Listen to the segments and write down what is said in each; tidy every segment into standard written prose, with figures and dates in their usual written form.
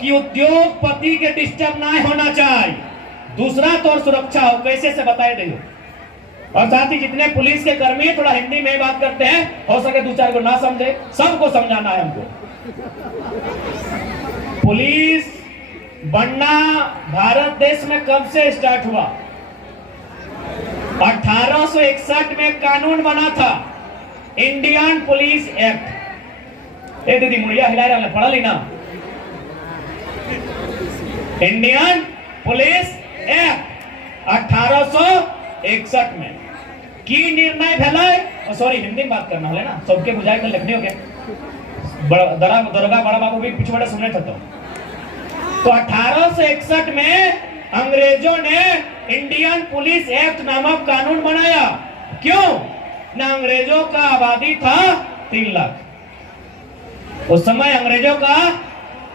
कि उद्योगपति के डिस्टर्ब ना होना चाहिए, दूसरा तो सुरक्षा हो, कैसे से बताए दे। और साथ ही जितने पुलिस के कर्मी थोड़ा हिंदी में बात करते हैं, हो सके दो चार को ना समझे, सबको समझाना है हमको। पुलिस बनना भारत देश में कब से स्टार्ट हुआ? 1861 में कानून बना था, इंडियन पुलिस एक्ट। ए दीदी मुड़िया हिला रहा, पढ़ा ली ना? इंडियन पुलिस एक्ट 1861 में की निर्णय भेलै। सॉरी हिंदी में बात करना है ना, सबके बुझाए कर लिखने हो गया, दरोगा बड़ा बाबू भी पिछवाड़े सुने थे। तो 1861 में अंग्रेजों ने इंडियन पुलिस एक्ट नामक कानून बनाया। क्यों ना? अंग्रेजों का आबादी था 3 लाख। उस समय अंग्रेजों का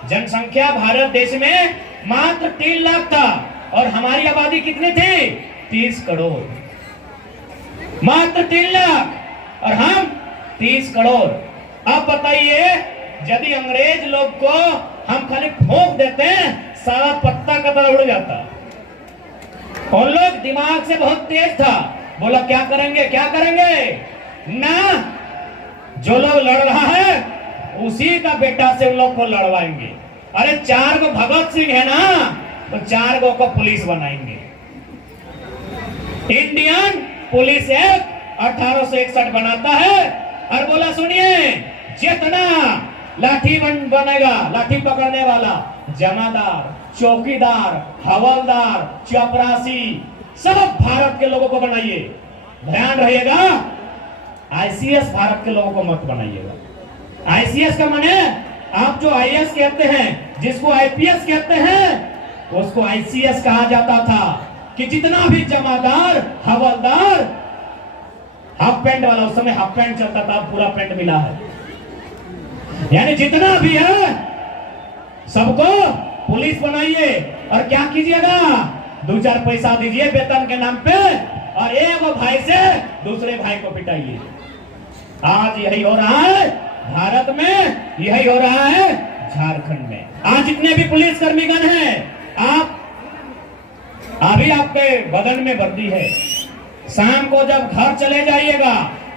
जनसंख्या भारत देश में मात्र 3 लाख था और हमारी आबादी कितनी थी? 30 करोड़। मात्र 3 लाख और हम 30 करोड़। अब बताइए, यदि अंग्रेज लोग को हम खाली ठोक देते हैं, सारा पत्ता का तरह उड़ जाता। उन लोग दिमाग से बहुत तेज था, बोला क्या करेंगे क्या करेंगे ना, जो लोग लड़ रहा है उसी का बेटा से उन लोग को लड़वाएंगे। अरे 4 को भगत सिंह है ना, तो 4 को पुलिस बनाएंगे। इंडियन पुलिस एक्ट 1861 बनाता है और बोला सुनिए, जितना लाठी बनेगा, लाठी पकड़ने वाला, जमादार, चौकीदार, हवलदार, चपरासी, सब भारत के लोगों को बनाइए। ध्यान रहिएगा, आईसीएस भारत के लोगों को मत बनाइएगा। आईसीएस का माने आप जो आईएएस कहते हैं, जिसको आईपीएस कहते हैं, उसको आईसीएस कहा जाता था। कि जितना भी जमादार, हवलदार, हाफ पैंट वाला, उस समय हाफ पैंट चलता था, पूरा पैंट मिला है, यानी जितना भी है सबको पुलिस बनाइए। और क्या कीजिएगा? 2-4 पैसा दीजिए वेतन के नाम पे और एक भाई से दूसरे भाई को पिटाइए। आज यही हो रहा है भारत में, यही हो रहा है झारखंड में। आज जितने भी पुलिस कर्मीगण हैं, आप अभी आपके बदन में वर्दी है, शाम को जब घर चले जाइएगा,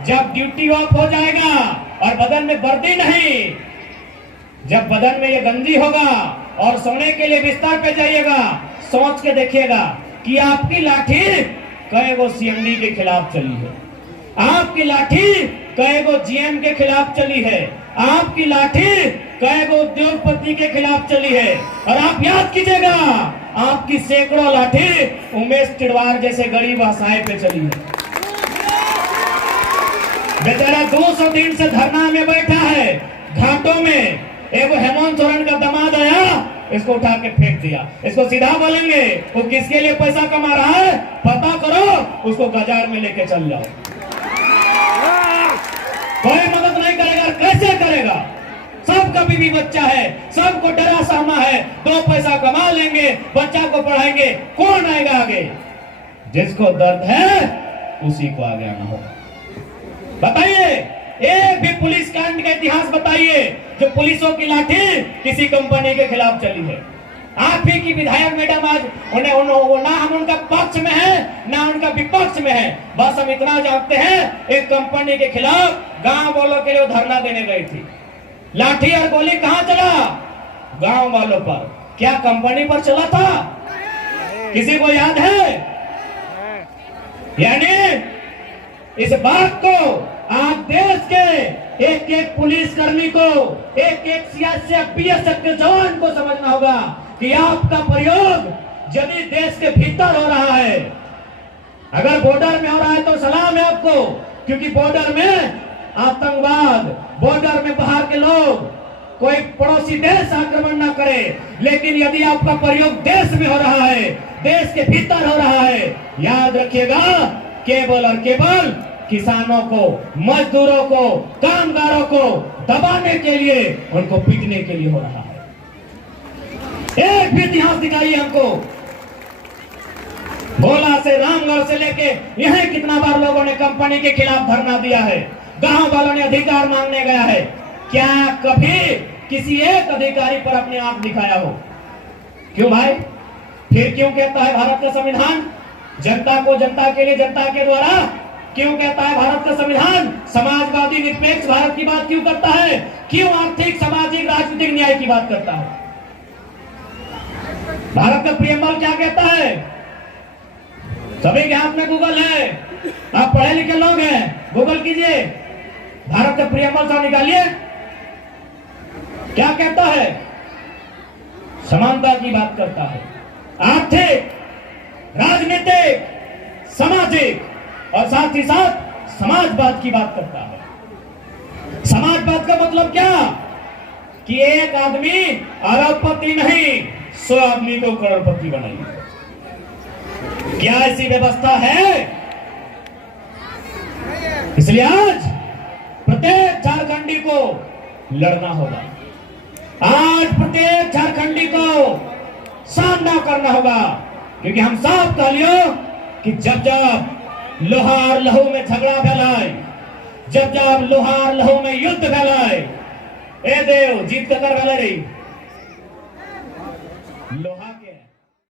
जब ड्यूटी ऑफ हो जाएगा और बदन में वर्दी नहीं, जब बदन में ये गंजी होगा और सोने के लिए बिस्तर पे जाइएगा, सोच के देखिएगा कि आपकी लाठी कई गो सीएमडी के खिलाफ चली है, आपकी लाठी कई गो जीएम के खिलाफ चली है, आपकी लाठी कई गो उद्योगपति के खिलाफ चली है। और आप याद कीजिएगा, आपकी सैकड़ों लाठी उमेश तिवारी जैसे गरीब असहाय पे चली है। बेचारा 200 दिन से धरना में बैठा है घाटों में। एक हेमंत सोरेन का दामाद आया, इसको उठा के फेंक दिया। इसको सीधा बोलेंगे वो किसके लिए पैसा कमा रहा है, पता करो, उसको बाजार में लेके चल जाओ। कोई मदद नहीं करेगा, कैसे करेगा? सबका बीवी बच्चा है, सबको डरा सहमा है, 2 पैसा कमा लेंगे, बच्चा को पढ़ाएंगे, कौन आएगा आगे? जिसको दर्द है उसी को आगे आना होगा। बताइए, एक भी पुलिस कांड का इतिहास बताइए जो पुलिसों की लाठी किसी कंपनी के खिलाफ चली है। आप ही की विधायक मैडम आज उन्हें ना हम उनका पक्ष में है ना उनका विपक्ष में है, बस हम इतना जानते हैं एक कंपनी के खिलाफ गांव वालों के लिए धरना देने गई थी। लाठी और गोली कहां चला? गांव वालों पर। क्या कंपनी पर चला था? किसी को याद है? यानी इस बात को आप देश के एक एक पुलिसकर्मी को, एक एक सीआरपीएफ बीएसएफ के जवान को समझना होगा कि आपका प्रयोग यदि देश के भीतर हो रहा है, अगर बॉर्डर में हो रहा है तो सलाम है आपको, क्योंकि बॉर्डर में आतंकवाद, बॉर्डर में बाहर के लोग, कोई पड़ोसी देश आक्रमण ना करे। लेकिन यदि आपका प्रयोग देश में हो रहा है, देश के भीतर हो रहा है, याद रखिएगा, केवल और केवल किसानों को, मजदूरों को, कामगारों को दबाने के लिए, उनको पीटने के लिए हो रहा है। एक भी इतिहास दिखाइए हमको। भोला से, रामगढ़ से लेके यहां कितना बार लोगों ने कंपनी के खिलाफ धरना दिया है, गांव वालों ने अधिकार मांगने गया है। क्या कभी किसी एक अधिकारी पर अपने आंख दिखाया हो। क्यों भाई? फिर क्यों कहता है भारत का संविधान जनता को, जनता के लिए, जनता के द्वारा? क्यों कहता है भारत का संविधान समाजवादी निरपेक्ष भारत की बात क्यों करता है? क्यों आर्थिक, सामाजिक, राजनीतिक न्याय की बात करता है? भारत का प्रियम्बल क्या कहता है? सभी के हाथ में गूगल है, आप पढ़े लिखे लोग हैं, गूगल कीजिए, भारत का प्रियम्बल साहब निकालिए। क्या कहता है? समानता की बात करता है, आर्थिक, राजनीतिक, सामाजिक और साथ ही साथ समाजवाद की बात करता है। समाजवाद का मतलब क्या? कि एक आदमी अरबपति नहीं 100 आदमी को करोड़पति बनाइए। क्या ऐसी व्यवस्था है? इसलिए आज प्रत्येक झारखंडी को लड़ना होगा। आज प्रत्येक झारखंडी को सामना करना होगा, क्योंकि हम साफ कह लियो कि जब जब लोहार लहू में झगड़ा फैलाए, जब जब लोहार लहू में युद्ध फैलाए, ए देव जीत कर फैला रही लोहार